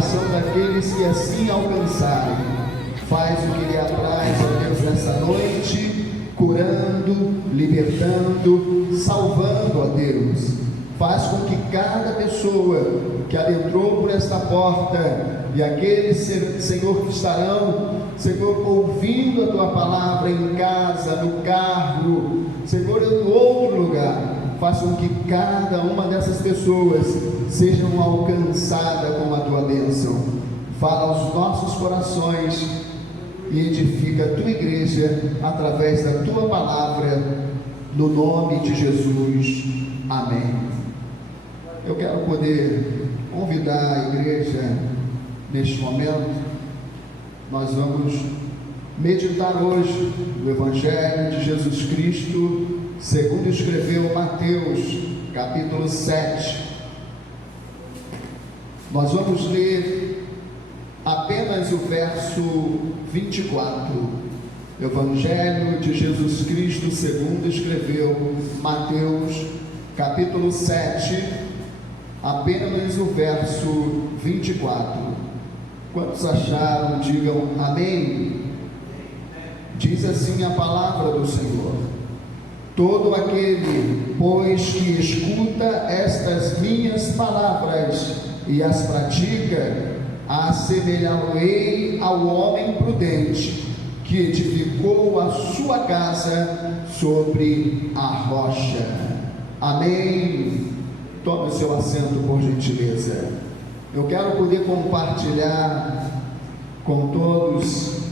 daqueles que assim alcançarem. Faz o que lhe apraz, ó Deus, nessa noite, curando, libertando, salvando, ó Deus. Faz com que cada pessoa que adentrou por esta porta e aqueles, Senhor, que estarão, Senhor, ouvindo a Tua palavra em casa, no carro, Senhor, em outro lugar, faça com que cada uma dessas pessoas sejam alcançadas com a Tua bênção. Fala aos nossos corações e edifica a Tua igreja através da Tua palavra, no nome de Jesus. Amém. Eu quero poder convidar a igreja neste momento. Nós vamos meditar hoje no Evangelho de Jesus Cristo, segundo escreveu Mateus, capítulo 7. Nós vamos ler apenas o verso 24. Evangelho de Jesus Cristo, segundo escreveu Mateus, capítulo 7, apenas o verso 24. Quantos acharam, digam amém. Diz assim a palavra do Senhor: todo aquele, pois, que escuta estas minhas palavras e as pratica, assemelhá-lo-ei ao homem prudente, que edificou a sua casa sobre a rocha. Amém. Tome o seu assento, por gentileza. Eu quero poder compartilhar com todos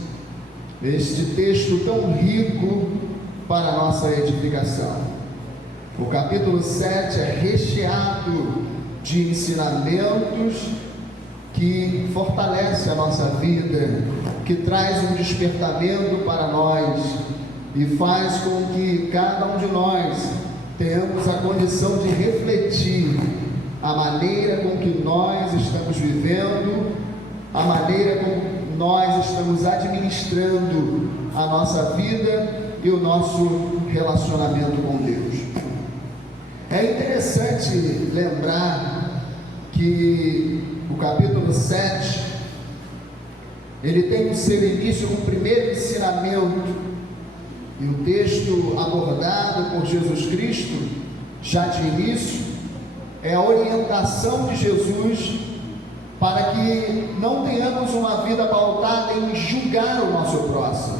este texto tão rico para a nossa edificação. O capítulo 7 é recheado de ensinamentos que fortalece a nossa vida, que traz um despertamento para nós e faz com que cada um de nós tenhamos a condição de refletir a maneira com que nós estamos vivendo, a maneira como nós estamos administrando a nossa vida e o nosso relacionamento com Deus. É interessante lembrar que o capítulo 7, ele tem o seu início com o primeiro ensinamento, e o texto abordado por Jesus Cristo, já de início, é a orientação de Jesus para que não tenhamos uma vida pautada em julgar o nosso próximo.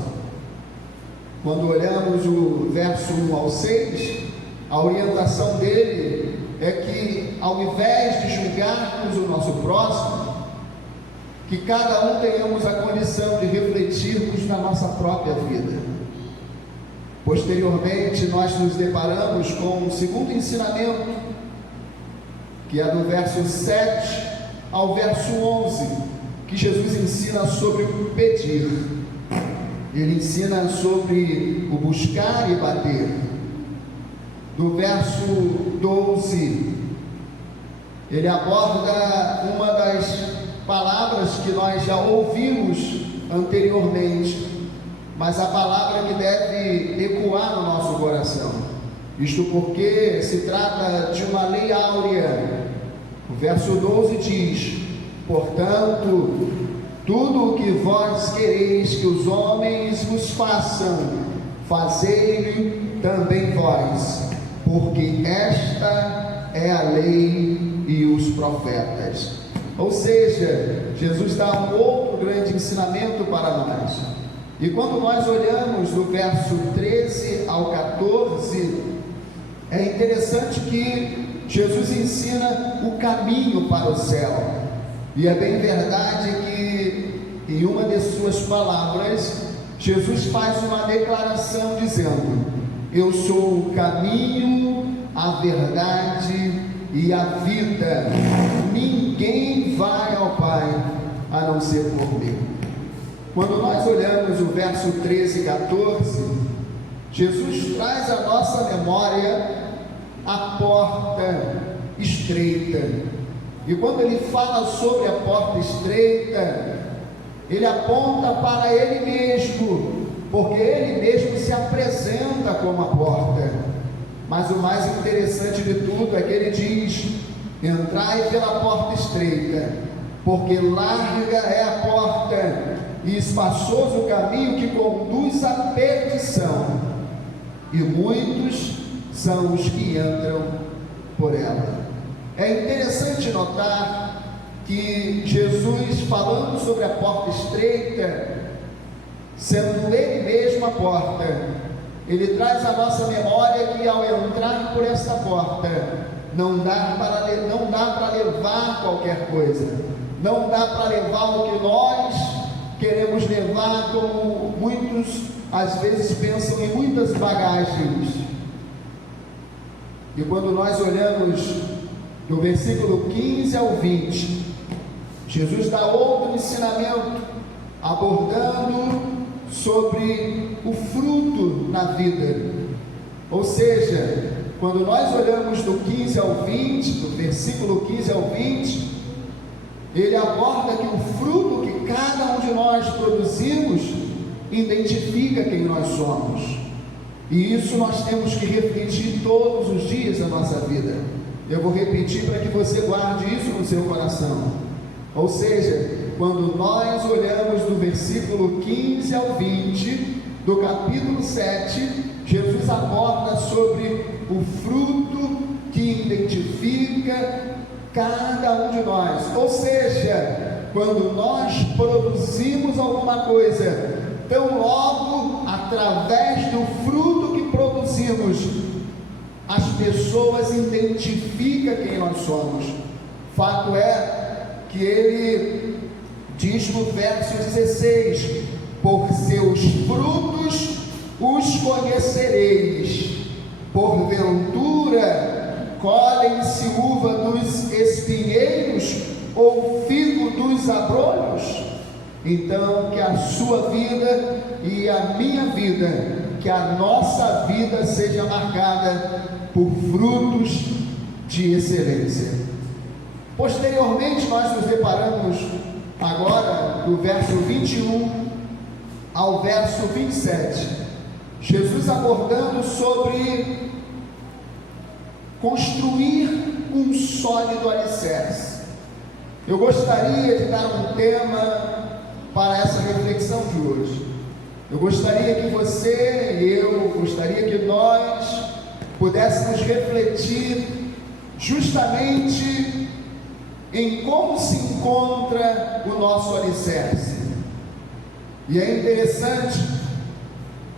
Quando olhamos o verso 1 ao 6, a orientação dele é que, ao invés de julgarmos o nosso próximo, que cada um tenhamos a condição de refletirmos na nossa própria vida. Posteriormente, nós nos deparamos com o segundo ensinamento, que é do verso 7 ao verso 11, que Jesus ensina sobre o pedir. Ele ensina sobre o buscar e bater. Do verso 12, ele aborda uma das palavras que nós já ouvimos anteriormente, mas a palavra que deve ecoar no nosso coração. Isto porque se trata de uma lei áurea. O verso 12 diz: portanto, tudo o que vós quereis que os homens vos façam, fazei-lhe também vós, porque esta é a lei e os profetas. Ou seja, Jesus dá um outro grande ensinamento para nós. E quando nós olhamos do verso 13 ao 14, é interessante que Jesus ensina o caminho para o céu. E é bem verdade que, em uma de suas palavras, Jesus faz uma declaração dizendo: eu sou o caminho, a verdade e a vida. Ninguém vai ao Pai a não ser por mim. Quando nós olhamos o verso 13 e 14, Jesus traz à nossa memória a porta estreita. E quando ele fala sobre a porta estreita, ele aponta para ele mesmo, porque ele mesmo se apresenta como a porta. Mas o mais interessante de tudo é que ele diz: entrai pela porta estreita, porque larga é a porta e espaçoso o caminho que conduz à perdição, e muitos são os que entram por ela. É interessante notar que Jesus, falando sobre a porta estreita, sendo Ele mesmo a porta, Ele traz à nossa memória que ao entrar por esta porta, não dá para levar qualquer coisa, não dá para levar o que nós queremos levar, como muitos às vezes pensam em muitas bagagens. E quando nós olhamos do versículo 15 ao 20, Jesus dá outro ensinamento, abordando sobre o fruto na vida. Ou seja, quando nós olhamos do 15 ao 20, do versículo 15 ao 20, ele aborda que o fruto que cada um de nós produzimos identifica quem nós somos. E isso nós temos que refletir todos os dias da nossa vida. Eu vou repetir para que você guarde isso no seu coração. Ou seja, quando nós olhamos do versículo 15 ao 20 do capítulo 7, Jesus aborda sobre o fruto que identifica cada um de nós. Ou seja, quando nós produzimos alguma coisa, tão logo através do fruto que produzimos, as pessoas identificam quem nós somos. Fato é que ele diz no verso 16: por seus frutos os conhecereis. Porventura colhem-se uva dos espinheiros ou figo dos abrolhos? Então, que a sua vida e a minha vida, que a nossa vida seja marcada por frutos de excelência. Posteriormente, nós nos deparamos agora do verso 21 ao verso 27, Jesus abordando sobre construir um sólido alicerce. Eu gostaria de dar um tema para essa reflexão de hoje. Eu gostaria que você e eu, gostaria que nós pudéssemos refletir justamente em como se encontra o nosso alicerce. E é interessante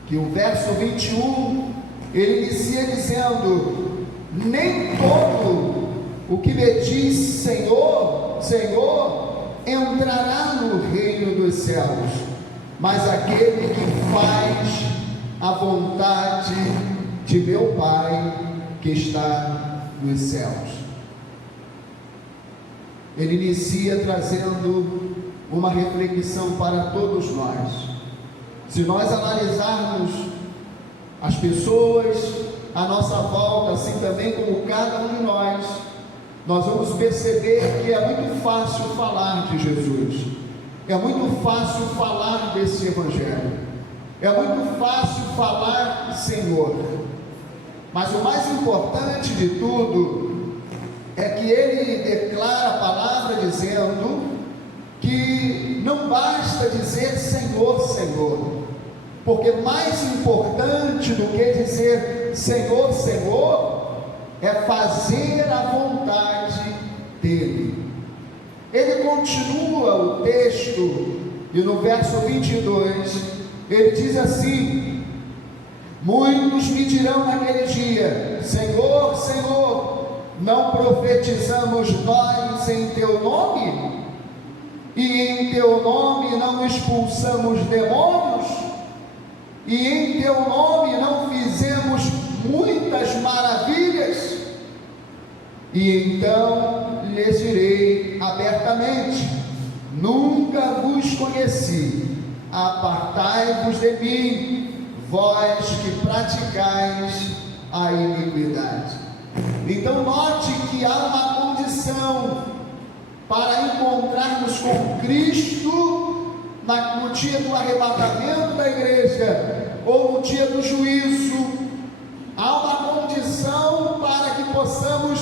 que o verso 21, ele inicia dizendo: nem todo o que me diz Senhor, Senhor, entrará no reino dos céus, mas aquele que faz a vontade de meu Pai que está nos céus. Ele inicia trazendo uma reflexão para todos nós. Se nós analisarmos as pessoas à nossa volta, assim também como cada um de nós vamos perceber que é muito fácil falar de Jesus, é muito fácil falar desse Evangelho, é muito fácil falar Senhor, mas o mais importante de tudo é que ele declara a palavra dizendo que não basta dizer Senhor, Senhor, porque mais importante do que dizer Senhor, Senhor, é fazer a vontade dele. Ele continua o texto, e no verso 22, ele diz assim: muitos me dirão naquele dia, Senhor, Senhor, não profetizamos nós em teu nome? E em teu nome não expulsamos demônios? E em teu nome não fizemos muitas maravilhas? E então lhes direi abertamente: nunca vos conheci, apartai-vos de mim, vós que praticais a iniquidade. Então note que há uma condição para encontrarmos com Cristo no dia do arrebatamento da igreja, ou no dia do juízo. Há uma condição para que possamos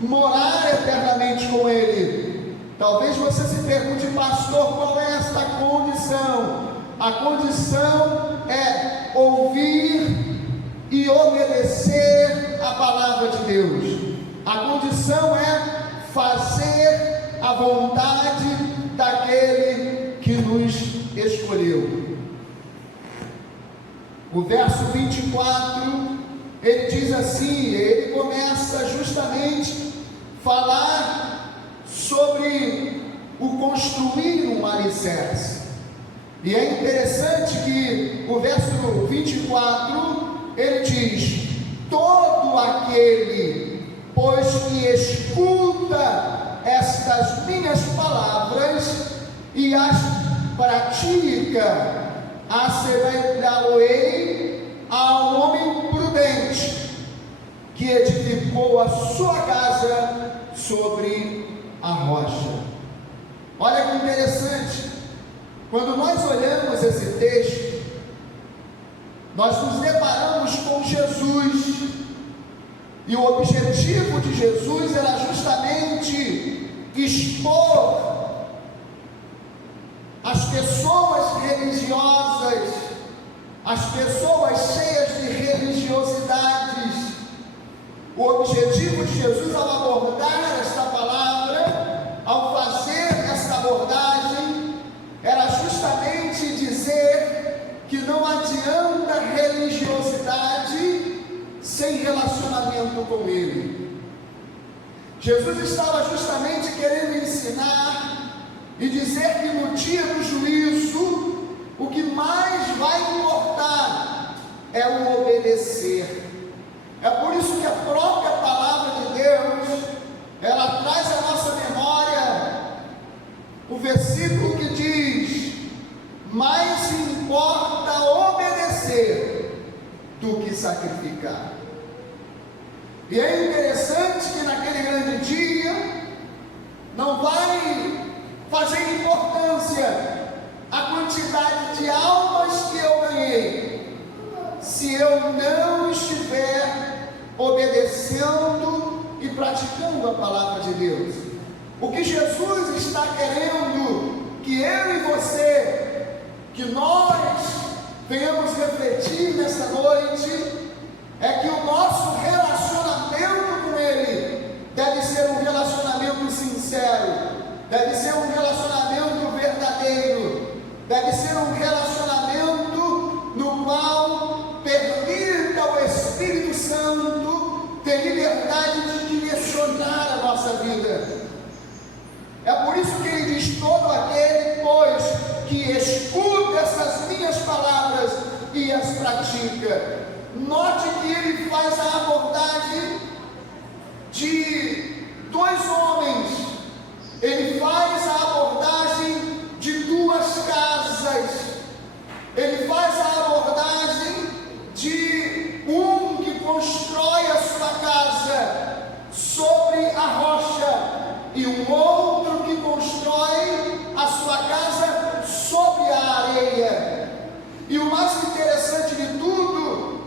morar eternamente com Ele. Talvez você se pergunte, pastor, qual é esta condição? A condição é ouvir e obedecer a palavra de Deus. A condição é fazer a vontade daquele que nos escolheu. O verso 24, ele diz assim, ele começa justamente a falar sobre o construir um alicerce. E é interessante que o verso 24, ele diz: todo aquele, pois que escuta estas minhas palavras e as pratica, assemelhá-lo-ei a um homem prudente, que edificou a sua casa sobre a rocha. Olha que interessante, quando nós olhamos esse texto, nós nos deparamos com Jesus, e o objetivo de Jesus era justamente expor as pessoas religiosas, as pessoas cheias de religiosidades. O objetivo de Jesus ao abordar esta palavra, ao fazer essa abordagem, era justamente dizer que não adianta religiosidade sem relacionamento com Ele. Jesus estava justamente querendo ensinar e dizer que no dia do juízo, o que mais vai importar é o obedecer. É por isso que a própria palavra de Deus, ela traz à nossa memória o versículo que diz: mais importa obedecer do que sacrificar. E é interessante que naquele grande dia não vai fazer importância a quantidade de almas que eu ganhei, se eu não estiver obedecendo e praticando a palavra de Deus. O que Jesus está querendo que eu e você, que nós venhamos refletir nessa noite, é que o nosso relacionamento com Ele deve ser um relacionamento sincero, deve ser um relacionamento verdadeiro, deve ser um relacionamento no qual permita ao Espírito Santo ter liberdade de direcionar a nossa vida. É por isso que ele diz: todo aquele, pois, que escuta essas minhas palavras e as pratica. Note que ele faz a abordagem de dois homens, ele faz a abordagem de duas casas, ele faz a abordagem de um que constrói a sua casa sobre a rocha e um outro que constrói a sua casa sobre a areia. E o mais interessante de tudo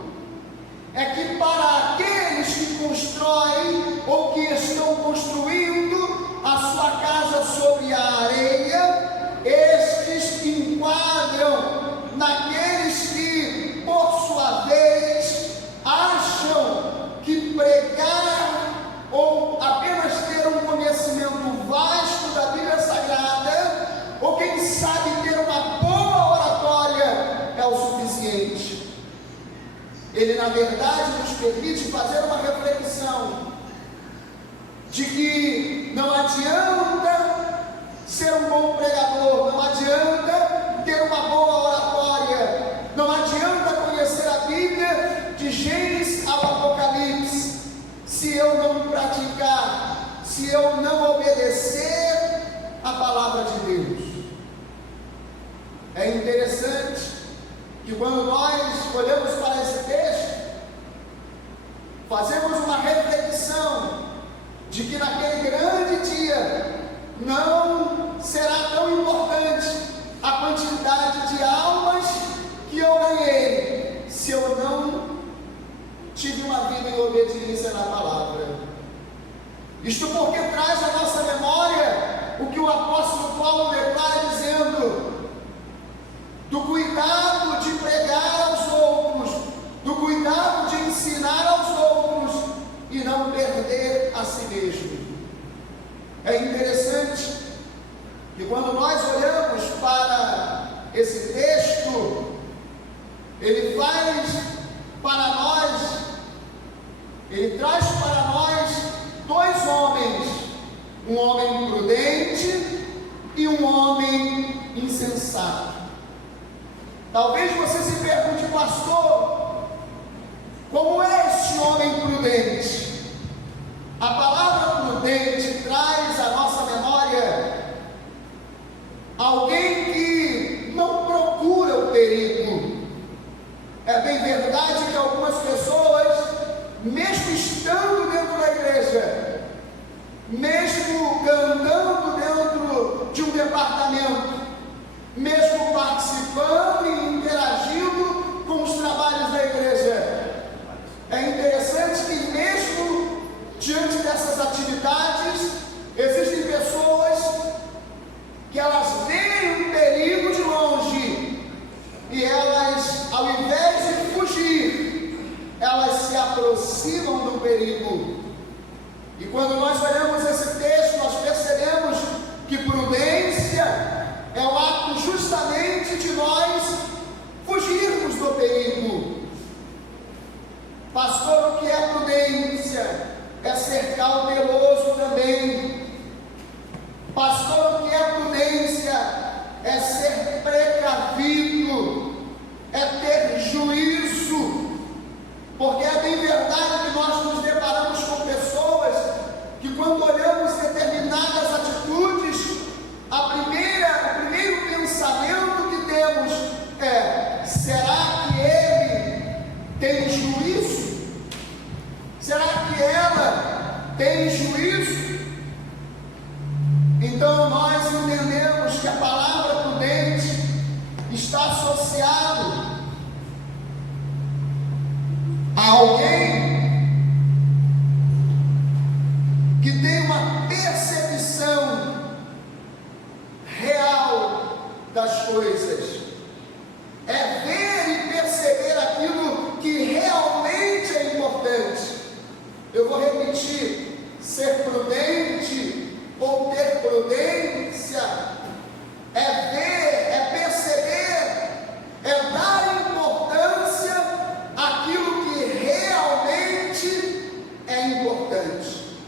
é que para aqueles que constroem ou que estão construindo a sua casa sobre a areia, estes enquadram naqueles que, por sua vez, acham que pregar ou apenas ter um conhecimento vasto da Bíblia Sagrada, ou quem sabe ter uma boa oratória, é o suficiente. Ele, na verdade, nos permite fazer uma reflexão de que não adianta ser um bom pregador, não adianta ter uma boa oratória, não adianta conhecer a Bíblia de Gênesis ao Apocalipse, se eu não praticar, se eu não obedecer a palavra de Deus. É interessante que quando nós olhamos para esse texto, fazemos uma reflexão de que naquele grande dia não será tão importante a quantidade de almas que eu ganhei, se eu não tive uma vida em obediência na palavra. Isto porque traz à nossa memória o que o apóstolo Paulo declara dizendo do cuidado de pregar aos outros, do cuidado de ensinar aos outros e não perder a si mesmo. É interessante que quando nós olhamos para esse texto, ele traz para nós dois homens, um homem prudente e um homem insensato. Talvez você se pergunte, pastor, como é esse homem prudente? A palavra prudente traz à nossa memória alguém que não procura o perigo. É bem verdade que algumas pessoas, mesmo estando dentro da igreja, mesmo andando dentro de um departamento, mesmo participando e interagindo com os trabalhos da igreja, é interessante que mesmo diante dessas atividades, existem pessoas que elas veem o perigo de longe e elas, ao invés de fugir, elas se aproximam do perigo. E quando nós olhamos esse texto, nós percebemos que prudência é o ato justamente de nós fugirmos do perigo. Pastor, o que é prudência? É ser cauteloso também. Pastor, o que é prudência? É ser precavido, é ter juízo, porque é bem verdade que nós nos deparamos com pessoas que, quando olhamos determinadas atitudes, o primeiro pensamento que temos é: será que ele tem juízo? Será que ela tem juízo? Então nós entendemos que a palavra prudente está associada a alguém que tem uma percepção real das coisas, é ver e perceber aquilo que realmente é importante. Eu vou repetir: ser prudente ou ter prudência é ver, é perceber, é dar importância àquilo que realmente é importante,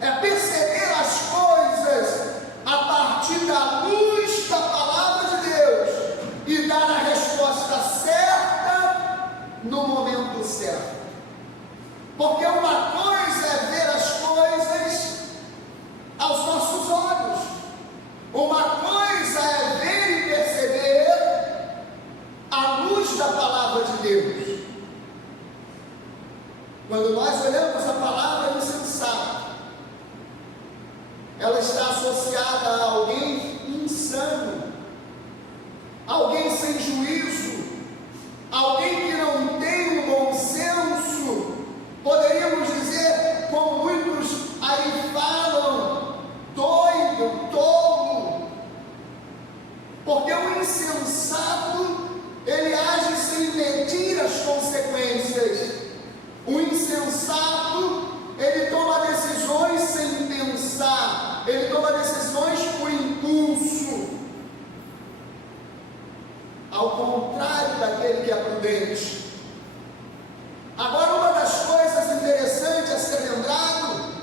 é perceber as coisas a partir da luz da palavra de Deus e dar a resposta certa no momento certo. Porque uma coisa é ver as coisas aos nossos olhos, uma coisa é ver e perceber a luz da palavra de Deus. Quando nós olhamos a palavra insensato, ela está associada a alguém insano, alguém sem juízo, alguém que não tem um bom senso. Poderíamos dizer, como muitos aí falam, doido, tolo, porque o insensato, ele age sem medir as consequências. O insensato, ele toma decisões sem pensar, ele toma decisões por impulso, ao contrário daquele que é prudente. Agora, uma das coisas interessantes a ser lembrado,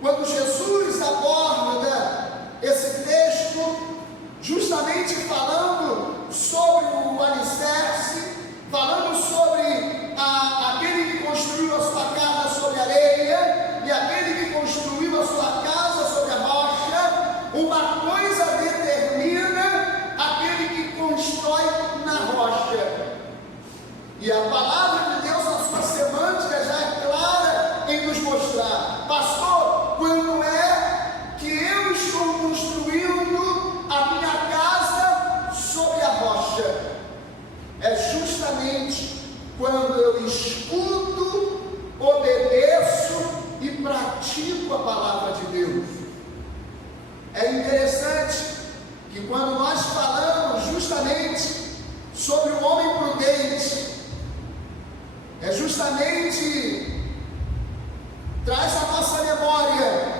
quando Jesus aborda esse texto, justamente falando sobre o alicerce, falando sobre aquele que construiu a sua casa sobre areia e aquele que construiu a sua casa sobre a rocha, uma coisa determina aquele que constrói na rocha. justamente traz à nossa memória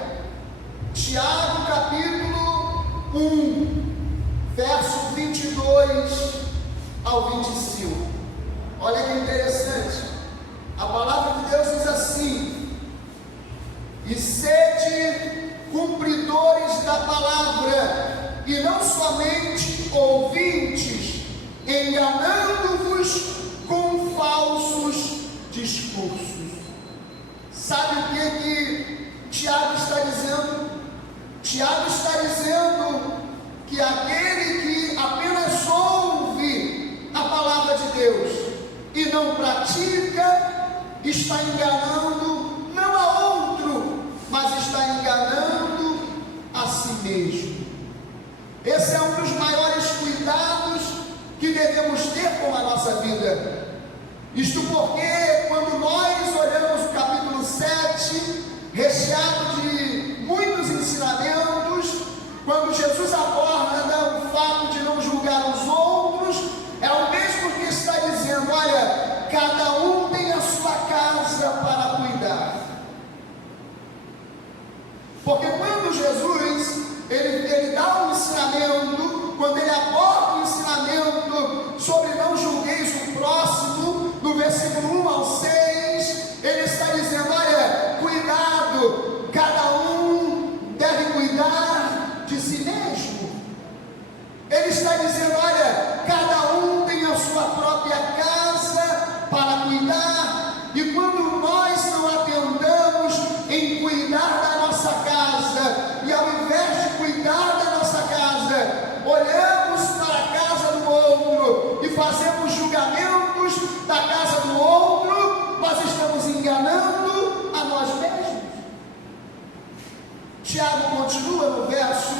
Tiago capítulo 1, verso 22 ao 25. Olha que interessante, a palavra de Deus diz assim: e sede cumpridores da palavra, e não somente ouvintes, enganando-vos com falsos discursos. Sabe o que Tiago está dizendo? Tiago está dizendo que aquele que apenas ouve a palavra de Deus e não pratica, está enganando não a outro, mas está enganando a si mesmo. Esse é um dos maiores cuidados que devemos ter com a nossa vida. Isto porque quando nós olhamos o capítulo 7, recheado de muitos ensinamentos, quando Jesus aborda o fato de não julgar os outros, é o mesmo que está dizendo: olha, cada um tem a sua casa para cuidar. Porque quando Jesus ele dá um ensinamento, quando ele aborda um ensinamento sobre não julgueis o próximo, no versículo 1 ao 6, ele está dizendo: olha, cuidado, cada um deve cuidar de si mesmo. Ele está dizendo: olha, cada um tem a sua própria casa para cuidar, e quando nós não atentamos em cuidar da nossa casa, e ao invés de cuidar da nossa casa, olhamos para a casa do outro e fazemos julgamentos da casa do outro, nós estamos enganando a nós mesmos. Tiago continua no verso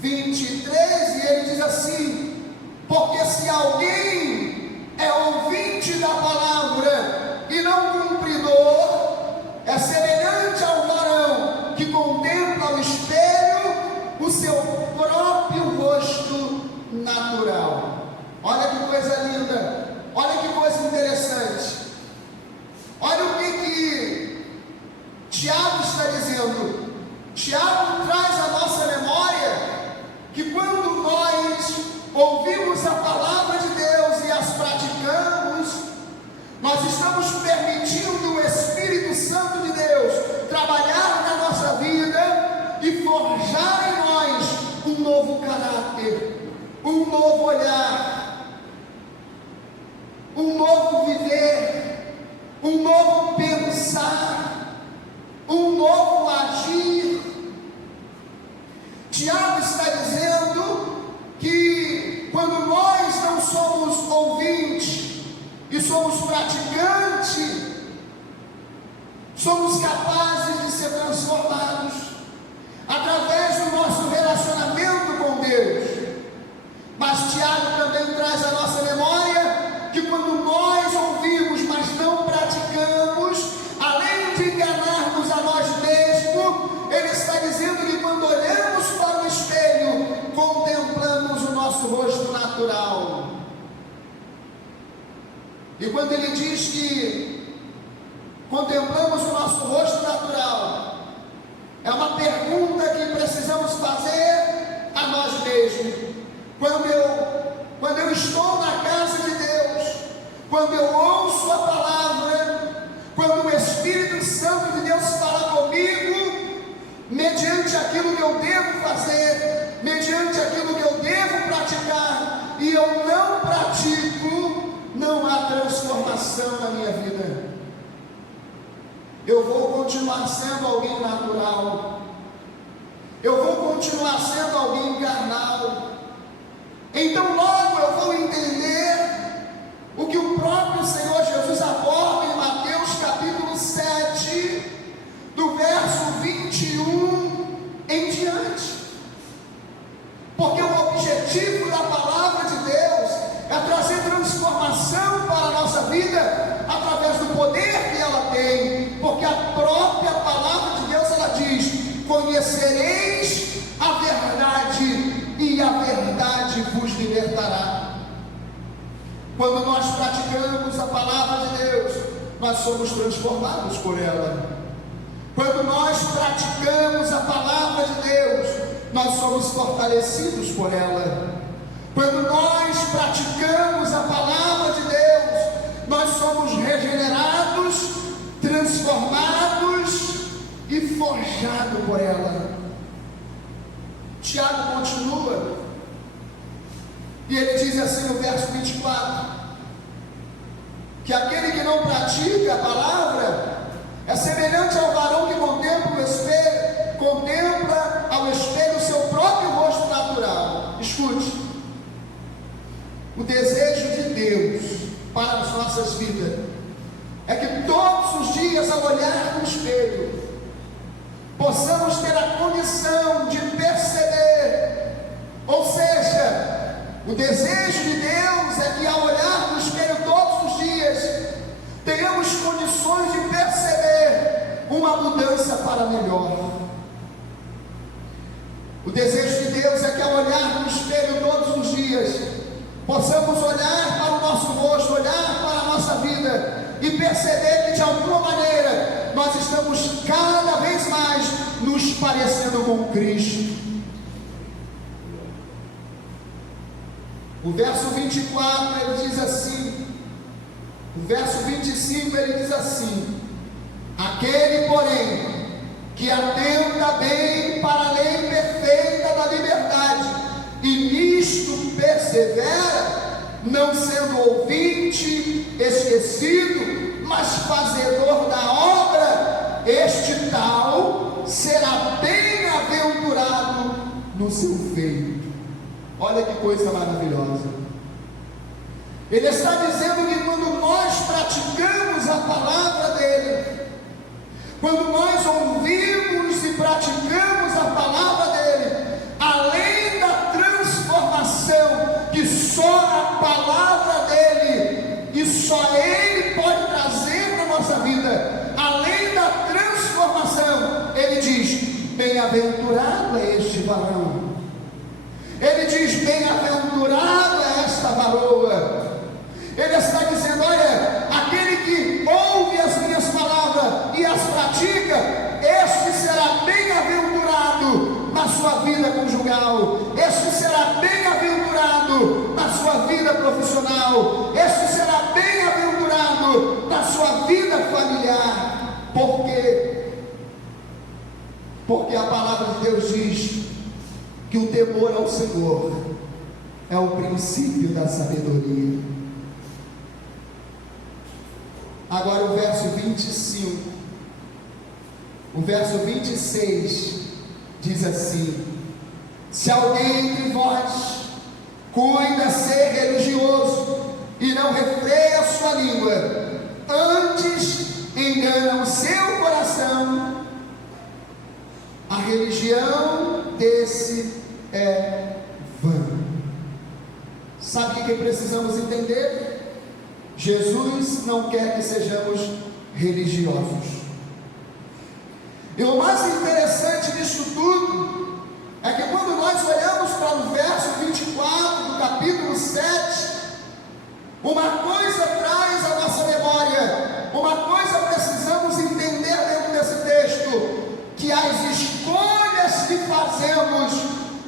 23 e ele diz assim: porque se alguém é ouvinte da palavra e não cumpridor, é semelhante ao varão que contempla ao espelho o seu próprio rosto natural. Olha que coisa linda, olha que coisa interessante. Olha o que Tiago está dizendo. Tiago traz à nossa memória que quando nós ouvimos a palavra de Deus e as praticamos, nós estamos permitindo o Espírito Santo de Deus trabalhar na nossa vida e forjar em nós um novo caráter, um novo olhar, um novo viver, um novo pensar, um novo agir. Tiago está dizendo que quando nós não somos ouvintes e somos praticantes, somos capazes de ser transformados através do nosso relacionamento com Deus. Mas Tiago também traz à nossa memória que quando nós ouvimos, mas não praticamos, além de enganarmos a nós mesmos, ele está dizendo que quando olhamos para o espelho, contemplamos o nosso rosto natural. E quando ele diz que contemplamos o nosso rosto natural, é uma pergunta que precisamos fazer a nós mesmos. Quando eu estou na casa de Deus, quando eu ouço a palavra, quando o Espírito Santo de Deus fala comigo, mediante aquilo que eu devo fazer, mediante aquilo que eu devo praticar, e eu não pratico, não há transformação na minha vida. Eu vou continuar sendo alguém natural, eu vou continuar sendo alguém carnal. Então logo eu vou entender o que o próprio Senhor Jesus aborda em Mateus capítulo 7, do verso 21 em diante. Porque o objetivo da palavra de Deus é trazer transformação para a nossa vida através do poder que ela tem. Porque a própria palavra de Deus, ela diz: conhecereis a verdade e a verdade vos libertará. Quando nós praticamos a palavra de Deus, nós somos transformados por ela. Quando nós praticamos a palavra de Deus, nós somos fortalecidos por ela. Quando nós praticamos a palavra de Deus, nós somos regenerados, transformados e forjados por ela. Tiago continua, e ele diz assim no verso 24, que aquele que não pratica a palavra é semelhante ao varão que contempla ao espelho o seu próprio rosto natural. Escute, o desejo de Deus para as nossas vidas é que todos os dias, ao olhar no espelho, possamos ter a condição de perceber, ou seja, o desejo de Deus é que ao olhar no espelho todos os dias, tenhamos condições de perceber uma mudança para melhor. O desejo de Deus é que ao olhar no espelho todos os dias, possamos olhar para o nosso rosto, olhar para a nossa vida e perceber que de alguma maneira nós estamos cada vez mais nos parecendo com Cristo. O verso 24 ele diz assim, o verso 25 ele diz assim: aquele porém que atenta bem para a lei perfeita da liberdade e nisto persevera, não sendo ouvinte esquecido, mas fazedor da obra, este tal será bem-aventurado no seu feito. Olha que coisa maravilhosa. Ele está dizendo que quando nós praticamos a palavra dele, quando nós ouvimos e praticamos a palavra dele, além da transformação que só a palavra dele e só ele pode trazer para a nossa vida, além da transformação, ele diz: bem-aventurado é este varão. Ele diz: bem-aventurado é esta varoa. Ele está dizendo: olha, aquele que ouve as minhas palavras e as pratica, este será bem-aventurado na sua vida conjugal, este será bem-aventurado na sua vida profissional, este será bem-aventurado na sua vida familiar. Por quê? Porque a palavra de Deus diz que o temor ao Senhor é o princípio da sabedoria. Agora o verso 25, o verso 26 diz assim: se alguém entre vós cuida ser religioso e não refreia a sua língua, antes engana o seu coração, a religião desse é vã. Sabe o que precisamos entender? Jesus não quer que sejamos religiosos. E o mais interessante disso tudo é que quando nós olhamos para o verso 24 do capítulo 7, uma coisa traz à nossa memória, uma coisa precisamos entender dentro desse texto, que as escolhas que fazemos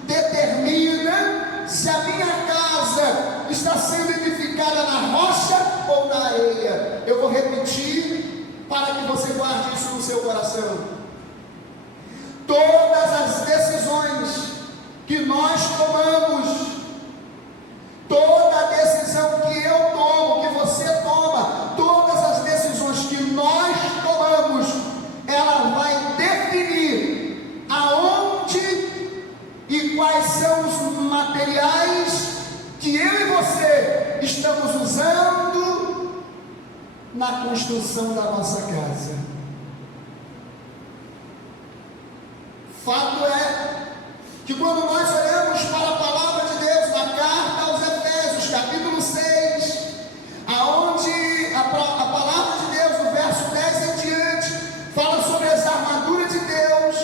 determinam se a minha casa está sendo edificada na rocha ou na areia. Eu vou repetir para que você guarde isso no seu coração. Todas as decisões que nós tomamos, toda decisão que eu tomo, que você toma, todas as decisões que nós tomamos, ela vai definir aonde e quais são os materiais que eu e você estamos usando na construção da nossa casa. Fato é que quando nós olhamos para a palavra de Deus na carta aos Efésios, capítulo 6, aonde a palavra de Deus, no verso 10 em diante, fala sobre as armaduras de Deus,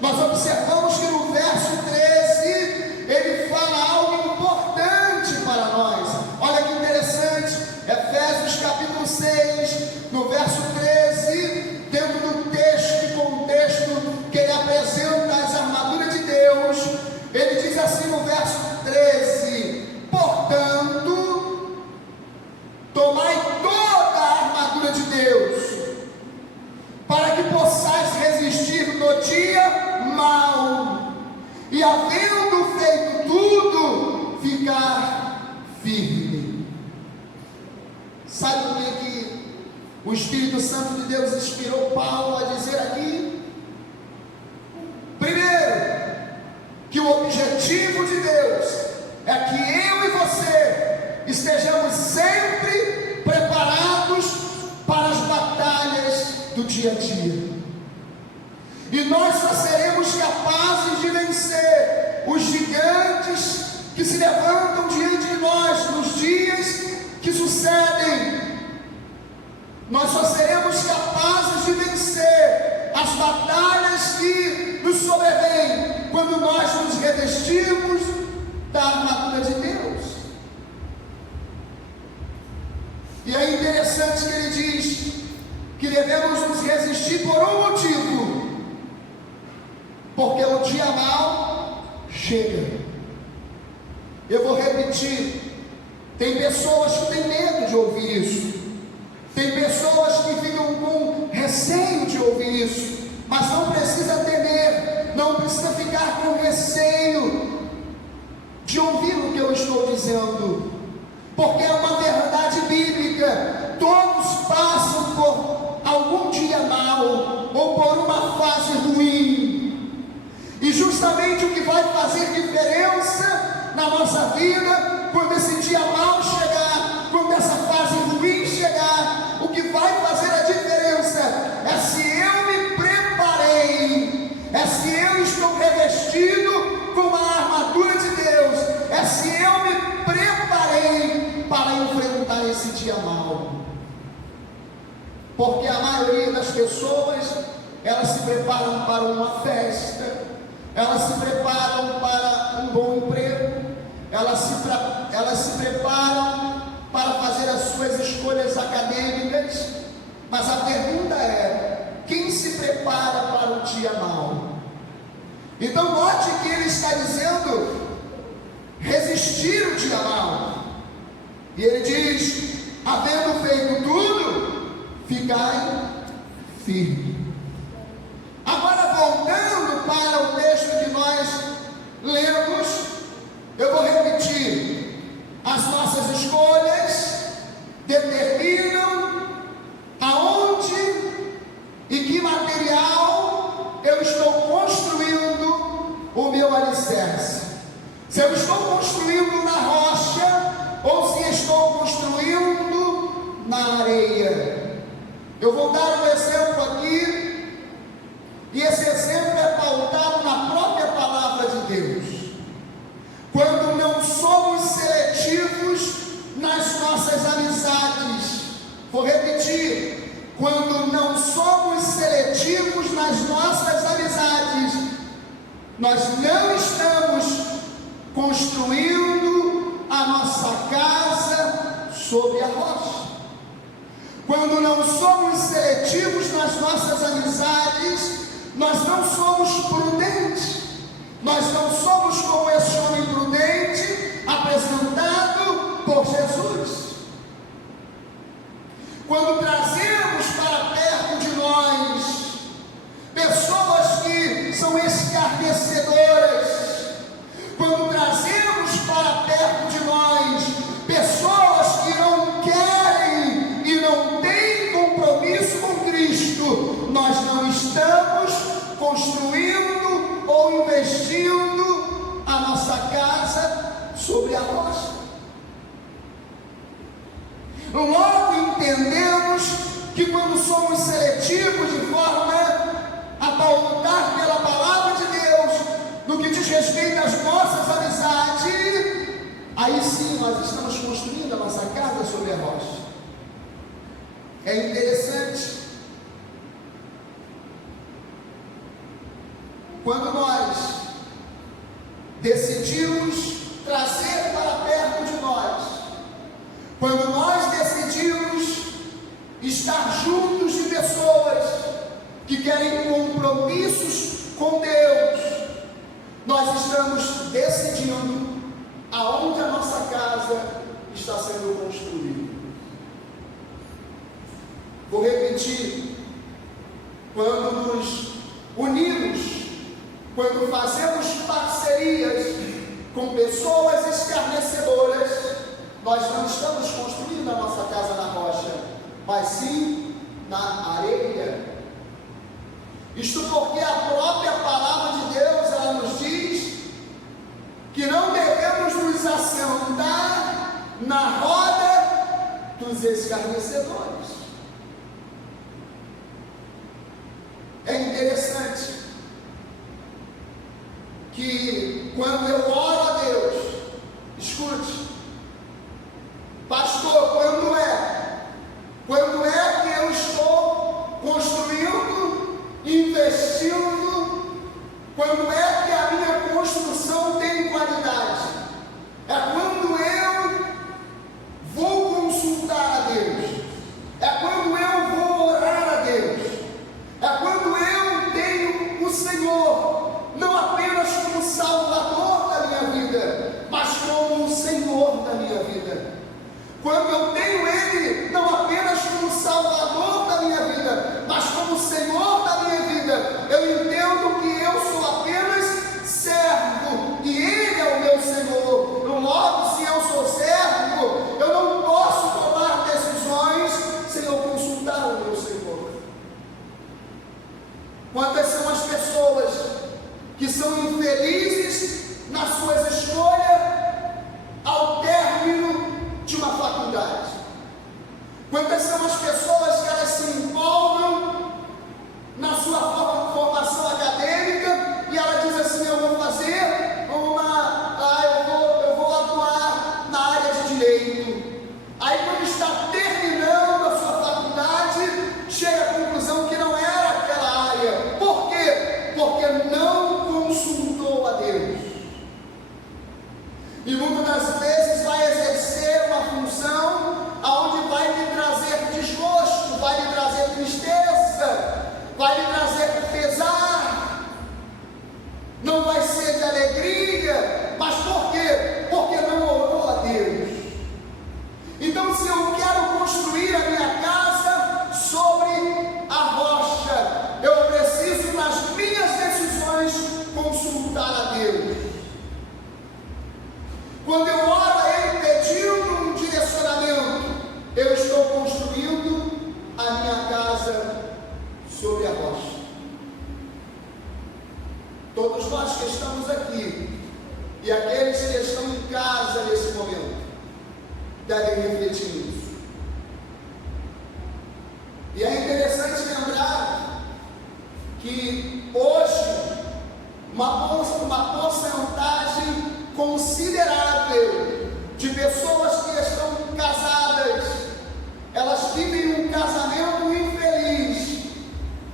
nós observamos que no verso 13, ele fala algo importante para nós. Olha que interessante, Efésios capítulo 6, no verso o dia mau, e havendo feito tudo, ficar firme. Sabe o que o Espírito Santo de Deus inspirou Paulo a dizer aqui? Primeiro, que o objetivo de Deus é que eu e você estejamos sempre preparados para as batalhas do dia a dia. E nós só seremos capazes de vencer os gigantes que se levantam diante de nós nos dias que sucedem. Nós só seremos capazes de vencer as batalhas que nos sobrevêm quando nós nos revestimos da armadura de Deus. E é interessante que ele diz que devemos nos resistir por um motivo: porque o dia mau chega. Eu vou repetir: tem pessoas que têm medo de ouvir isso, tem pessoas que ficam com receio de ouvir isso, mas não precisa temer, não precisa ficar com receio de ouvir o que eu estou dizendo, porque é uma verdade bíblica. Todos passam por algum dia mau ou por uma fase ruim, e justamente o que vai fazer diferença na nossa vida, quando esse dia mau chegar, quando essa fase ruim chegar, o que vai fazer a diferença é se eu me preparei, é se eu estou revestido com a armadura de Deus, é se eu me preparei para enfrentar esse dia mau. Porque a maioria das pessoas, elas se preparam para uma festa, elas se preparam para um bom emprego, elas se preparam para fazer as suas escolhas acadêmicas, mas a pergunta é: quem se prepara para o dia mau? Então note que ele está dizendo resistir o dia mau, e ele diz: havendo feito tudo, ficai firme. Agora, voltando para o texto que nós lemos, eu vou repetir: as nossas escolhas determinam aonde e que material eu estou construindo o meu alicerce. Se eu estou construindo na rocha ou se estou construindo na areia. Eu vou dar um exemplo aqui, e esse exemplo é pautado na própria palavra de Deus. Quando não somos seletivos nas nossas amizades, vou repetir: quando não somos seletivos nas nossas amizades, nós não estamos construindo a nossa casa sobre a rocha. Quando não somos seletivos nas nossas amizades, nós não somos prudentes. Nós não somos como esse homem prudente apresentado por Jesus. Quando trazemos para perto de nós pessoas que são escarnecedoras, quando trazemos para perto de nós pessoas que não querem e não têm compromisso com Cristo, nós não estamos construindo ou investindo a nossa casa sobre a rocha. Logo entendemos que quando somos seletivos de forma a pautar pela palavra de Deus, no que diz respeito às nossas amizades, aí sim nós estamos construindo a nossa casa sobre a rocha. É interessante, quando nós decidimos trazer para perto de nós, quando nós decidimos estar juntos de pessoas que querem compromissos com Deus, nós estamos decidindo aonde a nossa casa está sendo construída. Vou repetir: quando nos unimos quando fazemos parcerias com pessoas escarnecedoras, nós não estamos construindo a nossa casa na rocha, mas sim na areia. Isto porque a própria palavra de Deus, ela nos diz que não devemos nos assentar na roda dos escarnecedores. É interessante que quando eu oro a Deus, escute, pastor, quando é que eu estou construindo, investindo, quando é que a minha construção tem qualidade? É quando eu vou consultar a Deus, é quando eu vou orar a Deus, é quando eu tenho o Senhor, não apenas como Salvador da minha vida, mas como o Senhor da minha vida. Quando eu tenho Ele, não apenas como Salvador da minha vida, mas como Senhor da minha vida, eu entendo que eu sou apenas servo, e Ele é o meu Senhor. Logo, se eu sou servo, eu não posso tomar decisões sem eu consultar o meu Senhor. Quantas são as pessoas que são infelizes nas suas escolhas ao término de uma faculdade? Quantas são as pessoas que elas se empolgam na sua formação acadêmica e ela diz assim: eu vou fazer eu vou atuar na área de direito. Aí quando está terminando a sua faculdade, chega à conclusão que não era aquela área. Por quê? Porque não consultou a Deus. E muitas das vezes vai exercer uma função aonde vai lhe trazer desgosto, vai lhe trazer tristeza, vai lhe trazer pesar, não vai ser de alegria. Mas por quê? Porque não orou a Deus. Então, se eu quero construir a minha casa sobre a rocha, eu preciso, nas minhas decisões, consultar a Deus. Quando eu oro a Ele pedindo um direcionamento, eu estou construindo a minha casa sobre a rocha. Todos nós que estamos aqui e aqueles que estão em casa nesse momento devem refletir nisso. E é interessante lembrar que hoje uma porcentagem considerável de pessoas que estão casadas, elas vivem um casamento infeliz,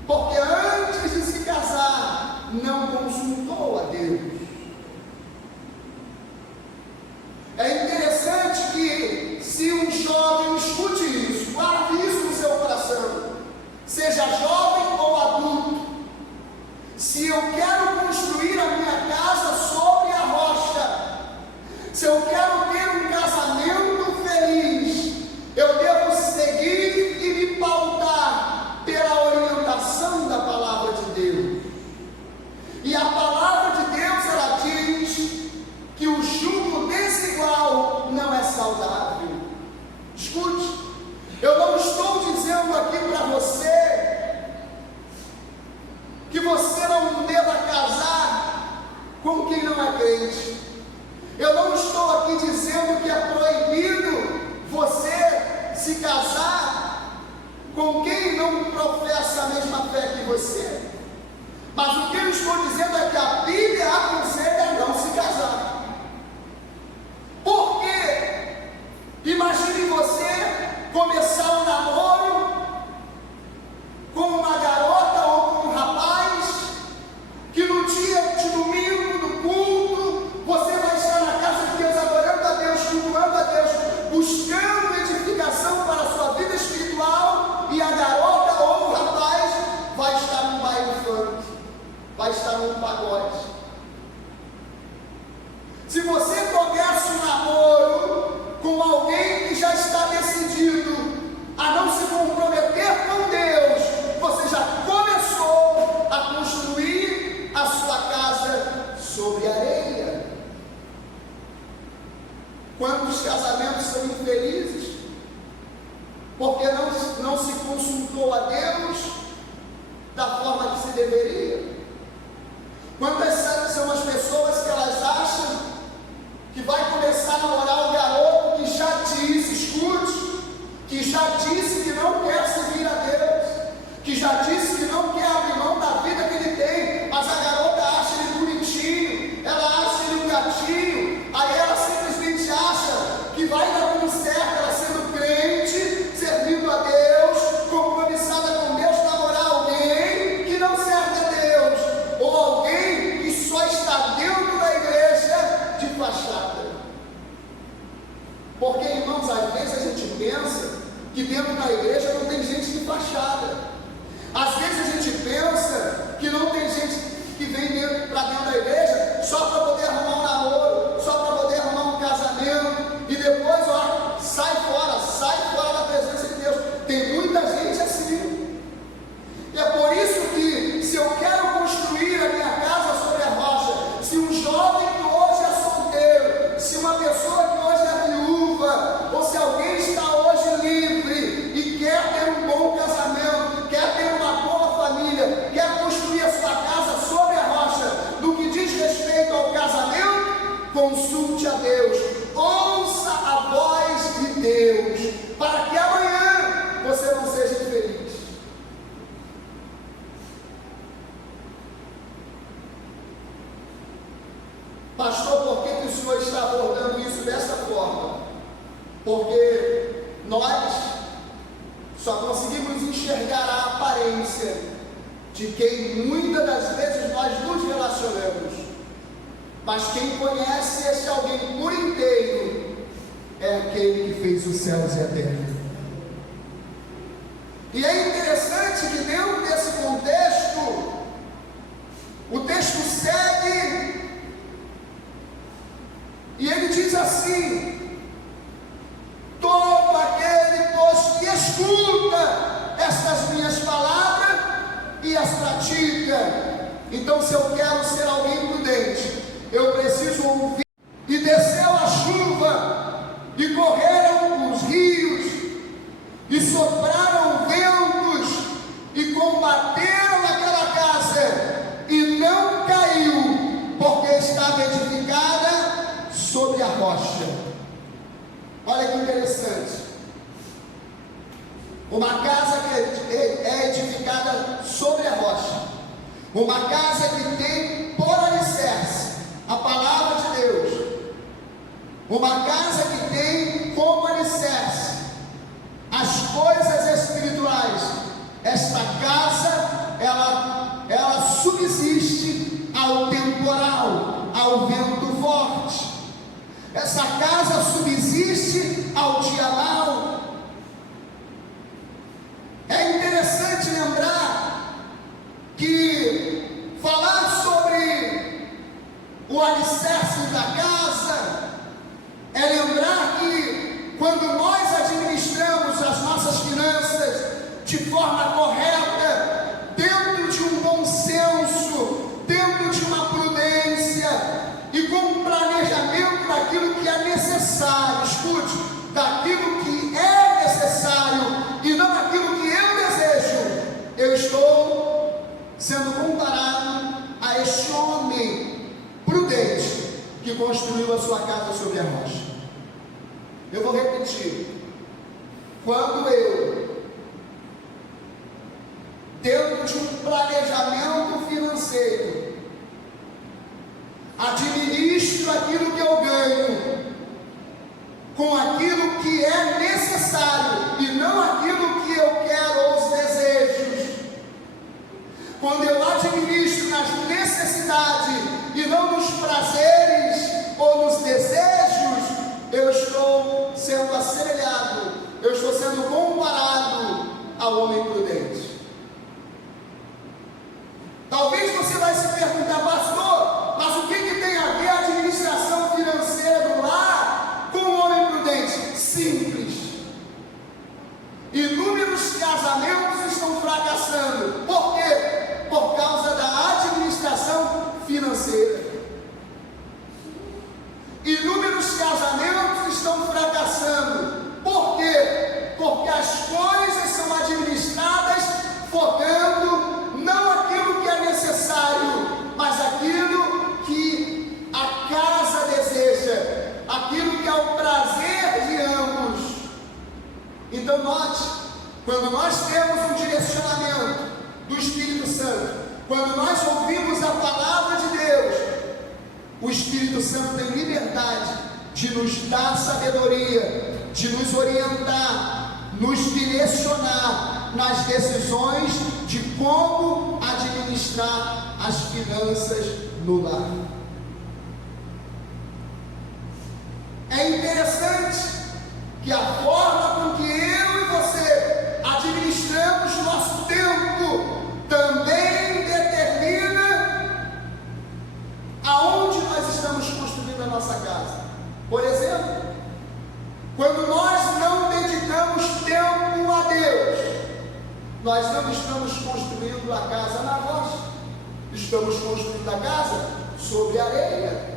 porque antes de se casar não consultou a Deus. É interessante que, se um jovem escute isso, guarde isso no seu coração, seja jovem ou adulto, se eu quero construir a minha casa sobre a rocha, se eu quero ter um casamento feliz, eu devo seguir e me pautar pela orientação da palavra de Deus. E a palavra de Deus, ela diz que o jugo desigual não é saudável. Escute, eu não estou dizendo aqui para você que você não deva casar com quem não é crente. Eu não estou aqui dizendo que é proibido você se casar com quem não professa a mesma fé que você. Mas o que eu estou dizendo é que a Bíblia aconselha a não se casar. Por quê? Imagine você começar um namoro com uma garota ou com um rapaz que no dia de domingo, no culto, você vai estar na casa de Deus, adorando a Deus, cultuando a Deus, buscando edificação para a sua vida espiritual, e a garota ou o rapaz vai estar num baile funk, vai estar num pagode, deveria? Quantas são as pessoas que elas acham que vai começar a namorar um garoto que já disse, escute, que já disse que não quer servir a Deus, que já disse que não quer abrir mão da vida que ele tem, mas a garota acha ele bonitinho, ela acha ele um gatinho, aí ela simplesmente acha que vai dar tudo certo, ela sendo crente, servindo a Deus, compromissada com Deus, namorar alguém que não serve a Deus, ou alguém que só está dentro da igreja de fachada. Porque, irmãos, às vezes a gente pensa que dentro da igreja não tem gente de fachada. Às vezes a gente pensa que não tem gente que vem para dentro da igreja só para poder arrumar um namoro, só para poder arrumar um casamento, e depois, ó, sai fora da presença de Deus. Tem muita gente assim. E é por isso que, se eu quero construir a minha casa sobre a rocha, se um jovem que hoje é solteiro, se uma pessoa que hoje é viúva, ou se alguém está hoje livre e quer ter um bom casamento, quer ter uma boa família, quer construir a sua casa sobre a rocha, no que diz respeito ao casamento, consulte a Deus, ouça a voz de Deus, para que amanhã você não seja infeliz. Pastor, por que o senhor está abordando isso dessa forma? Porque nós só conseguimos enxergar a aparência de quem muitas das vezes nós nos relacionamos, mas quem conhece esse alguém por inteiro é aquele que fez os céus e a terra. E é interessante que dentro desse contexto, o texto segue e ele diz assim: todo aquele, pois, que escuta estas minhas palavras e as pratica. Então, se eu quero ser alguém prudente, eu preciso ouvir. E desceu a chuva, e correram os rios, e sopraram ventos, e combateram aquela casa, e não caiu, porque estava edificada sobre a rocha. Olha que interessante. Uma casa que é edificada sobre a rocha, uma casa que tem por alicerce a palavra de Deus, uma casa que tem como alicerce as coisas espirituais. Esta casa, ela subsiste ao temporal, ao vento forte. Essa casa subsiste ao dia mau. É interessante lembrar que falar sobre o alicerce da casa é lembrar que quando nós administramos as nossas finanças de forma correta, dentro de um bom senso, dentro de uma prudência e com um planejamento daquilo que é necessário, escute, daquilo que é necessário e não aquilo que eu desejo, eu estou sendo comparado a este homem prudente que construiu a sua casa sobre a rocha. Eu vou repetir. Quando eu, dentro de um planejamento financeiro, administro aquilo que eu ganho com aquilo que é necessário e não aquilo que eu quero ou os desejos, quando eu administro nas necessidades e não nos prazeres ou nos desejos, eu estou sendo assemelhado, eu estou sendo comparado ao homem prudente. Talvez você vai se perguntar, pastor, mas o que tem a ver a administração financeira do lar com o homem prudente? Simples. Inúmeros casamentos estão fracassando. Por quê? Por causa da administração financeira. Inúmeros casamentos estão fracassando. Por quê? Porque as coisas são administradas Então note, quando nós temos um direcionamento do Espírito Santo, quando nós ouvimos a palavra de Deus, o Espírito Santo tem liberdade de nos dar sabedoria, de nos orientar, nos direcionar nas decisões de como administrar as finanças no lar. É interessante que a forma com que eu e você administramos nosso tempo também determina aonde nós estamos construindo a nossa casa. Por exemplo, quando nós não dedicamos tempo a Deus, nós não estamos construindo a casa na rocha, estamos construindo a casa sobre areia.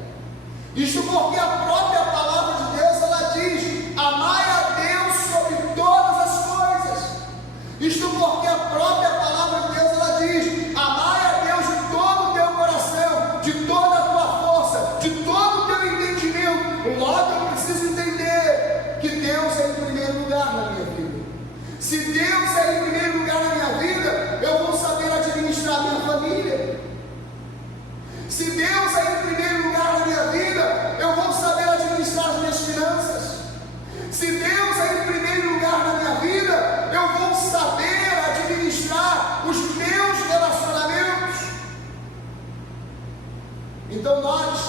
Isso porque a própria palavra de Deus, ela diz: amai a Deus sobre todas as coisas. Isto porque a própria palavra de Deus, ela diz: amai a Deus de todo o teu coração, de toda a tua força, de todo o teu entendimento. Logo eu preciso entender que Deus é em primeiro lugar na minha vida. Se Deus é em primeiro lugar na minha vida, eu vou saber administrar a minha família. Se Deus é em primeiro lugar na minha vida, eu vou saber administrar as minhas finanças. Se Deus é em primeiro lugar na minha vida, eu vou saber administrar os meus relacionamentos. Então note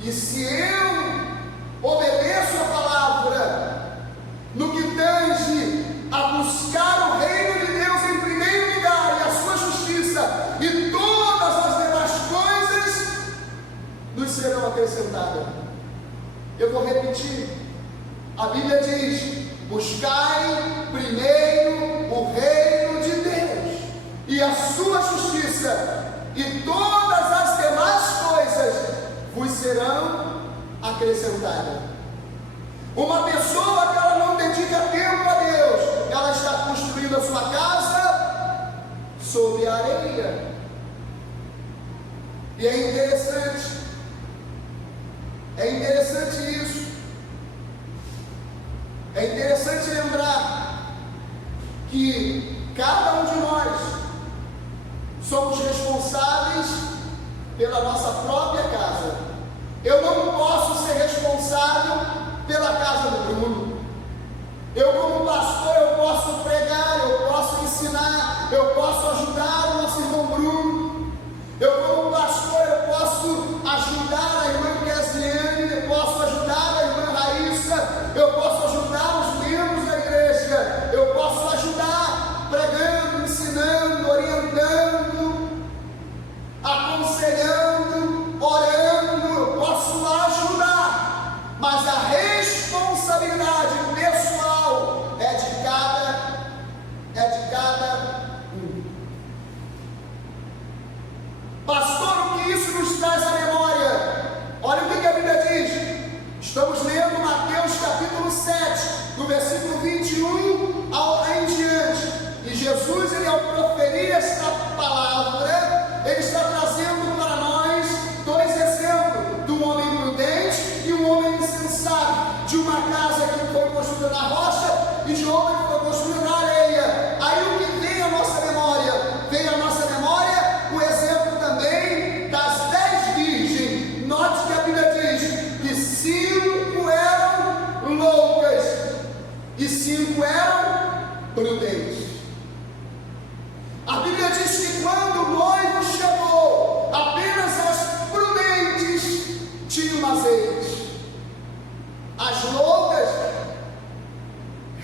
que se eu obedeço a palavra no que tange a buscar o reino de Deus em primeiro lugar e a sua justiça, e todas as demais coisas nos serão acrescentadas. Eu vou repetir. A Bíblia diz: buscai primeiro o reino de Deus e a sua justiça, e todas as demais coisas vos serão acrescentadas. Uma pessoa que ela não dedica tempo a Deus, ela está construindo a sua casa sobre a areia. E é interessante isso. É interessante lembrar que cada um de nós somos responsáveis pela nossa própria casa. Eu não posso ser responsável pela casa do Bruno. Eu, como pastor, eu posso pregar, eu posso ensinar, eu posso ajudar o nosso irmão Bruno. Eu, como pastor, eu posso ajudar a irmã Casiane, eu posso ajudar a irmã Raíssa, eu posso ajudar os membros da igreja, eu posso ajudar pregando, ensinando, orientando, aconselhando, orando, eu posso ajudar, mas a responsabilidade pessoal é de cada um. Pastor, o que isso nos traz à memória? Olha o que a Bíblia diz. Estamos lendo Mateus capítulo 7, do versículo 21 em diante. E Jesus, ele, ao proferir esta palavra, ele está trazendo para nós dois exemplos: de um homem prudente e um homem insensato, de uma casa que foi construída na rocha e de um homem que foi construído na areia. Aí o que vem à nossa memória? Vem à nossa memória o exemplo também das 10 virgens. Note que a Bíblia diz que 5 eram loucas e 5 eram prudentes. A Bíblia diz que quando o noivo chegou, apenas as prudentes tinham azeite. As loucas,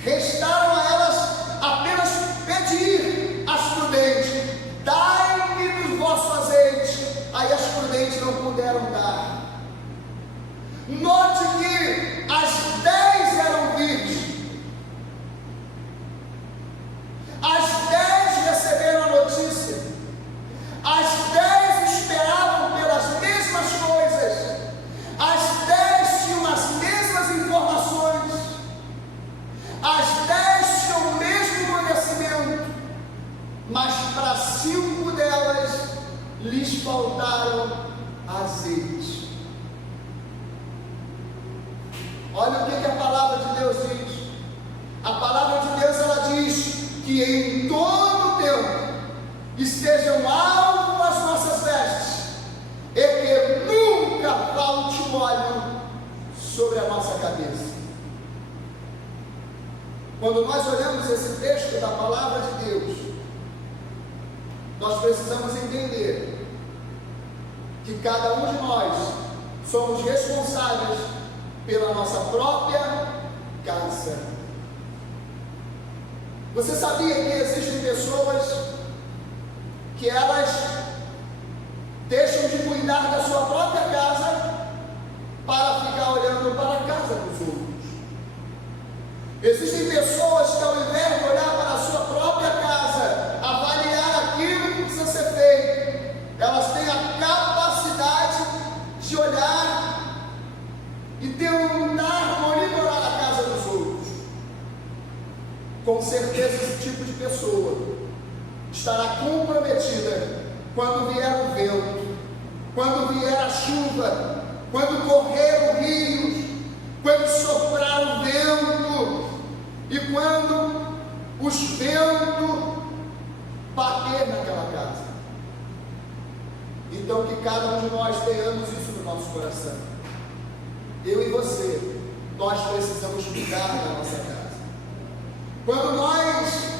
restaram a elas apenas pedir às prudentes: dai-me do vosso azeite. Aí as prudentes não puderam dar. Note que as 10 eram virgens. As 10 receberam a notícia. As 10 esperavam pelas mesmas coisas. As 10 tinham as mesmas informações. As 10 tinham o mesmo conhecimento. Mas para 5 delas lhes faltaram azeite. Olha o que a palavra de Deus diz. A palavra estejam alvo as nossas vestes, e que nunca falte um óleo sobre a nossa cabeça. Quando nós olhamos esse texto da palavra de Deus, nós precisamos entender que cada um de nós somos responsáveis pela nossa própria casa. Você sabia que existem pessoas que elas deixam de cuidar da sua própria casa para ficar olhando para a casa dos outros? Existem pessoas que, ao invés de olhar para a sua própria casa, avaliar aquilo que precisa ser feito, elas têm a capacidade de olhar e tentar monitorar a casa dos outros. Com certeza, esse tipo de pessoa estará comprometida quando vier o vento, quando vier a chuva, quando correr o rio, quando soprar o vento e quando os ventos bater naquela casa. Então, que cada um de nós tenhamos isso no nosso coração. Eu e você, nós precisamos cuidar da nossa casa.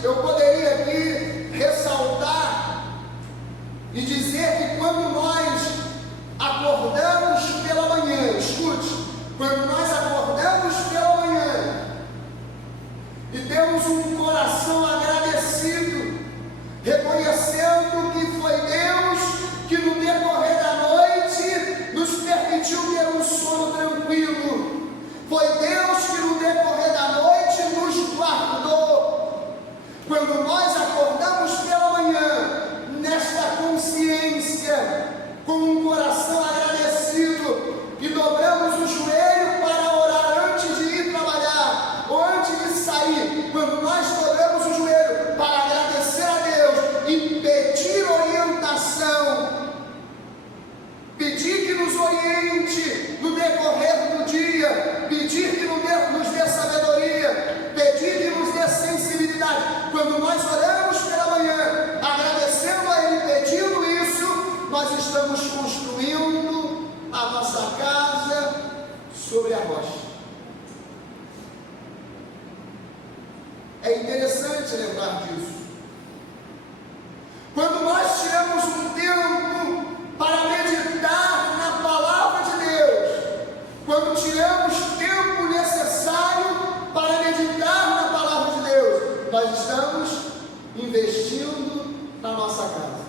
Eu poderia aqui ressaltar e dizer que quando nós acordamos pela manhã, escute, quando nós acordamos pela manhã e temos um coração agradecido, reconhecendo que foi Deus que no decorrer da noite nos permitiu ter um sono tranquilo, foi Deus que no decorrer da noite nos guardou. Quando nós acordamos pela manhã, nesta consciência, com um coração agradecido, e dobramos o joelho para orar antes de ir trabalhar, ou antes de sair, quando nós dobramos o joelho para agradecer a Deus e pedir orientação, pedir que nos oriente no decorrer do dia, pedir que nos dê sabedoria, pedir que nos dê sensibilidade. Quando nós oramos pela manhã, agradecendo a Ele, pedindo isso, nós estamos construindo a nossa casa sobre a rocha. É interessante lembrar disso. Quando nós tiramos um tempo para meditar na palavra de Deus, quando tiramos tempo necessário para meditar na palavra de Deus, nós estamos investindo na nossa casa.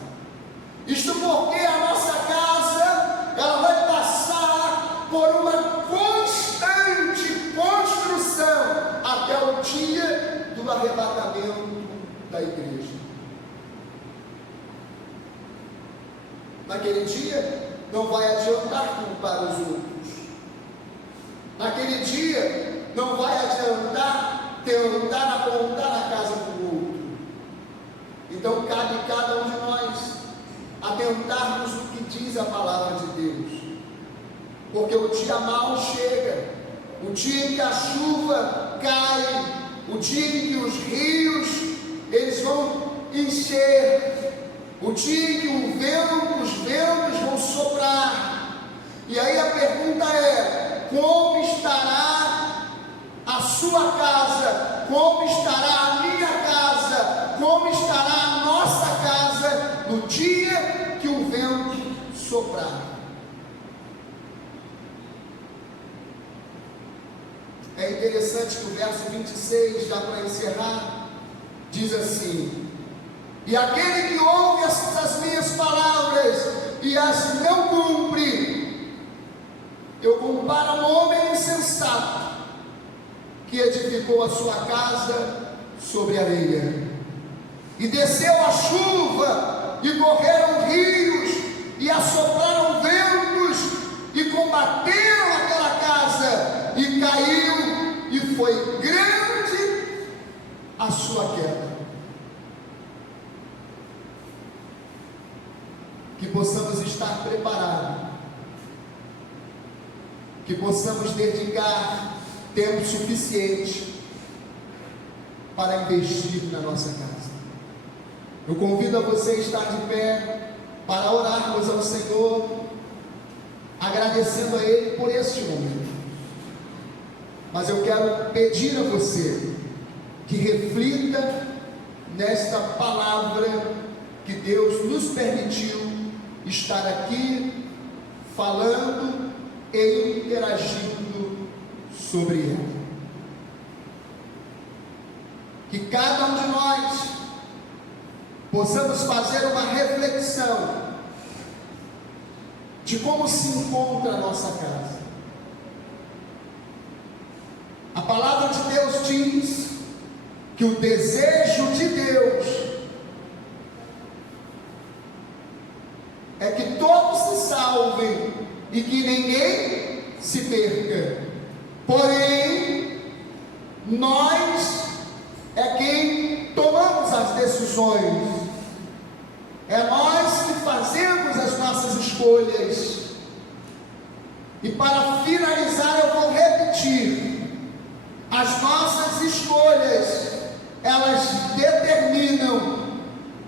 Isto porque a nossa casa, ela vai passar por uma constante construção até o dia do arrebatamento da igreja. Naquele dia, não vai adiantar culpar os outros. Naquele dia, não vai adiantar tentar apontar a casa do outro. Então, cabe cada um de nós atentarmos no que diz a palavra de Deus, porque o dia mau chega, o dia em que a chuva cai, o dia em que os rios eles vão encher, o dia em que os ventos vão soprar. E aí a pergunta é: como estará a sua casa? Como estará a minha casa? Como estará a nossa casa no dia que o vento soprar? É interessante que o verso 26, já para encerrar, diz assim: e aquele que ouve essas minhas palavras e as não cumpre, eu comparo a um homem insensato que edificou a sua casa sobre areia, e desceu a chuva, e correram rios, e assopraram ventos, e combateram aquela casa, e caiu, e foi grande a sua queda. Que possamos estar preparados, que possamos dedicar tempo suficiente para investir na nossa casa. Eu convido a você a estar de pé para orarmos ao Senhor, agradecendo a Ele por este momento. Mas eu quero pedir a você que reflita nesta palavra que Deus nos permitiu estar aqui falando e interagindo sobre ela. Que cada um de nós possamos fazer uma reflexão de como se encontra a nossa casa. A palavra de Deus diz que o desejo de Deus é que todos se salvem e que ninguém se perca. Porém, nós é quem tomamos as decisões, é nós que fazemos as nossas escolhas. E para finalizar, eu vou repetir: as nossas escolhas, elas determinam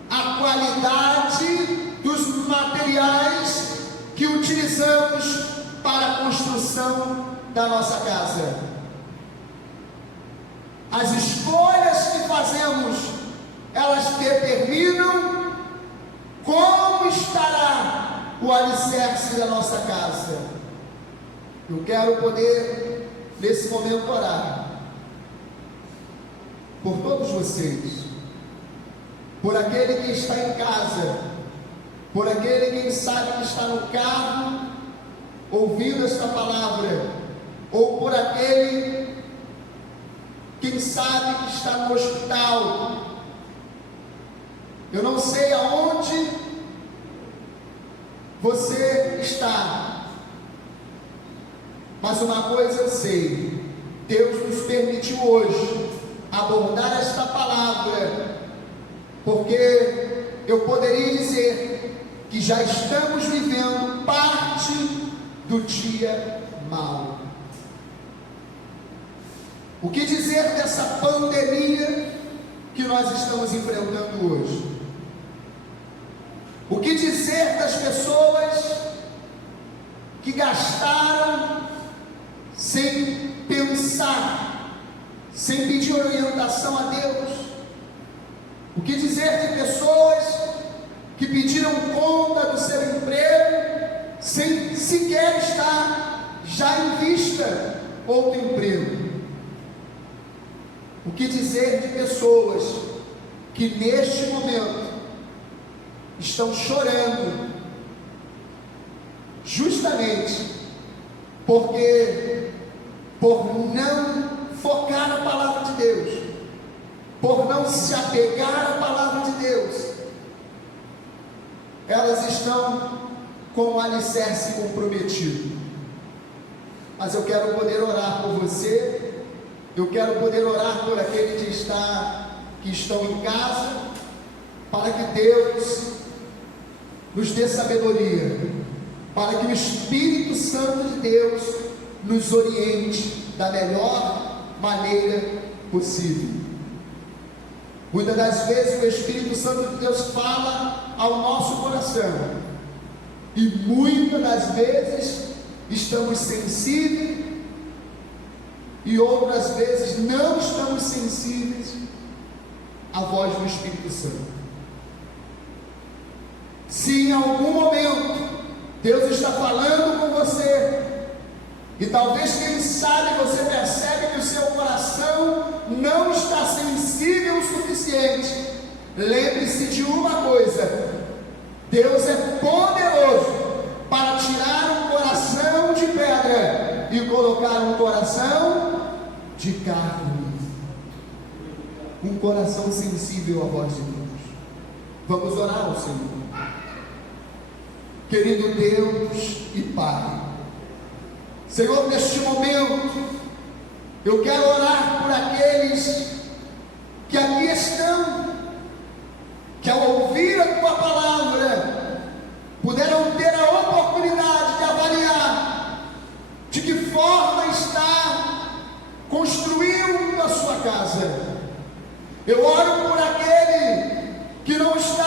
a qualidade dos materiais que utilizamos para a construção da nossa casa. As escolhas que fazemos, elas determinam como estará o alicerce da nossa casa. Eu quero poder, nesse momento, orar por todos vocês, por aquele que está em casa, por aquele, quem sabe, que está no carro, ouvindo esta palavra, ou por aquele, quem sabe, que está no hospital. Eu não sei aonde você está, mas uma coisa eu sei: Deus nos permitiu hoje abordar esta palavra, porque eu poderia dizer que já estamos vivendo parte do dia mau. O que dizer dessa pandemia que nós estamos enfrentando hoje? O que dizer das pessoas que gastaram sem pensar, sem pedir orientação a Deus? O que dizer de pessoas que pediram conta do seu emprego sem sequer estar já em vista outro emprego? O que dizer de pessoas que neste momento estão chorando, justamente porque, por não focar na palavra de Deus, por não se apegar à palavra de Deus, elas estão com o alicerce comprometido. Mas eu quero poder orar por você. Eu quero poder orar por aqueles que estão em casa, para que Deus nos dê sabedoria, para que o Espírito Santo de Deus nos oriente da melhor maneira possível. Muitas das vezes o Espírito Santo de Deus fala ao nosso coração, e muitas das vezes estamos sensíveis, e outras vezes não estamos sensíveis à voz do Espírito Santo. Se em algum momento Deus está falando com você, e talvez, quem sabe, você percebe que o seu coração não está sensível o suficiente, lembre-se de uma coisa: Deus é poderoso para tirar um coração de pedra e colocar um coração de carne, um coração sensível à voz de Deus. Vamos orar ao Senhor. Querido Deus e Pai, Senhor, neste momento eu quero orar por aqueles que aqui estão, que ao ouvir a Tua palavra puderam ter a oportunidade de avaliar de que forma está construindo a sua casa. Eu oro por aquele que não está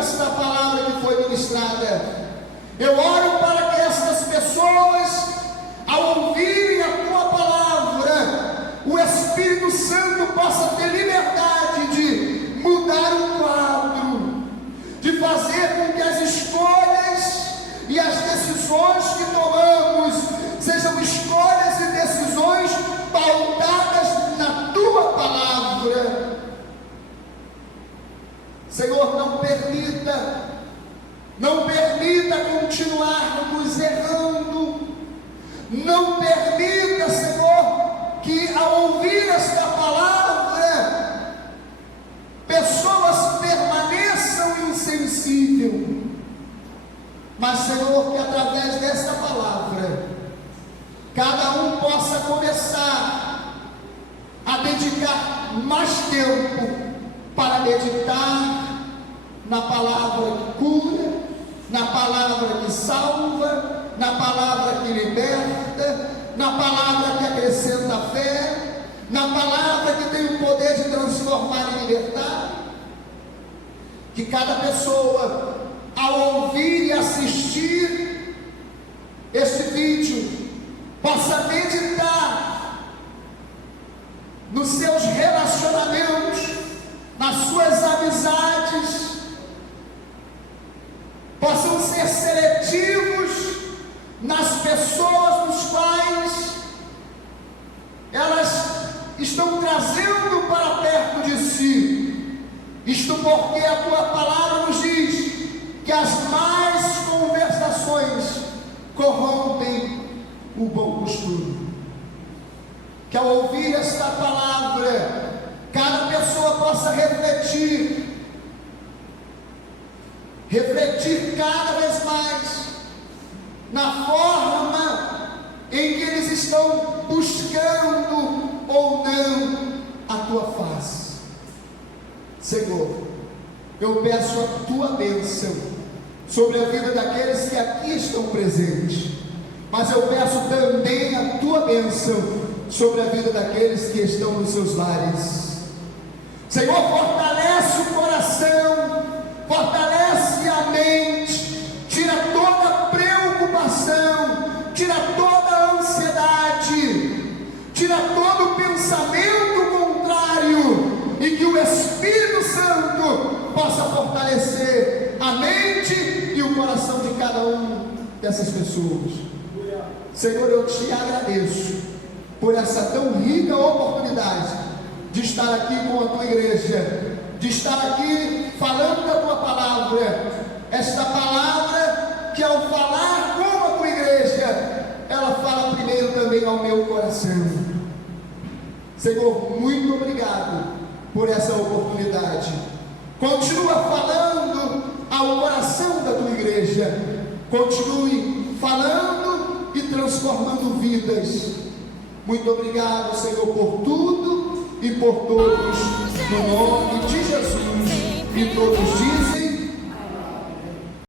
esta palavra que foi ministrada. Eu oro para que estas pessoas, ao ouvirem a tua palavra, o Espírito Santo possa ter liberdade de mudar o quadro, de fazer com que as escolhas e as decisões que tomamos sejam escolhas e decisões pautadas na tua palavra. Senhor, não permita continuarmos errando, não permita, Senhor, que ao ouvir esta palavra, pessoas permaneçam insensíveis, mas, Senhor, que através desta palavra, cada um possa começar a dedicar mais tempo para meditar na palavra que cura, na palavra que salva, na palavra que liberta, na palavra que acrescenta fé, na palavra que tem o poder de transformar e libertar. Que cada pessoa, ao ouvir e assistir este vídeo, possa meditar nos seus relacionamentos, nas suas amizades, possam ser seletivos nas pessoas nos quais elas estão trazendo para perto de si. Isto porque a tua palavra nos diz que as más conversações corrompem o bom costume. Que ao ouvir esta palavra, cada pessoa possa refletir cada vez mais na forma em que eles estão buscando ou não a tua face. Senhor, eu peço a tua bênção sobre a vida daqueles que aqui estão presentes, mas eu peço também a tua bênção sobre a vida daqueles que estão nos seus lares. Senhor, fortalece o coração, fortalece a mente, tira toda preocupação, tira toda ansiedade, tira todo pensamento contrário, e que o Espírito Santo possa fortalecer a mente e o coração de cada um dessas pessoas. Senhor, eu te agradeço por essa tão rica oportunidade de estar aqui com a tua igreja, de estar aqui falando da tua palavra, esta palavra que ao falar com a tua igreja, ela fala primeiro também ao meu coração. Senhor, muito obrigado por essa oportunidade. Continua falando ao coração da tua igreja, continue falando e transformando vidas. Muito obrigado, Senhor, por tudo e por todos, no nome de Jesus. E todos dizem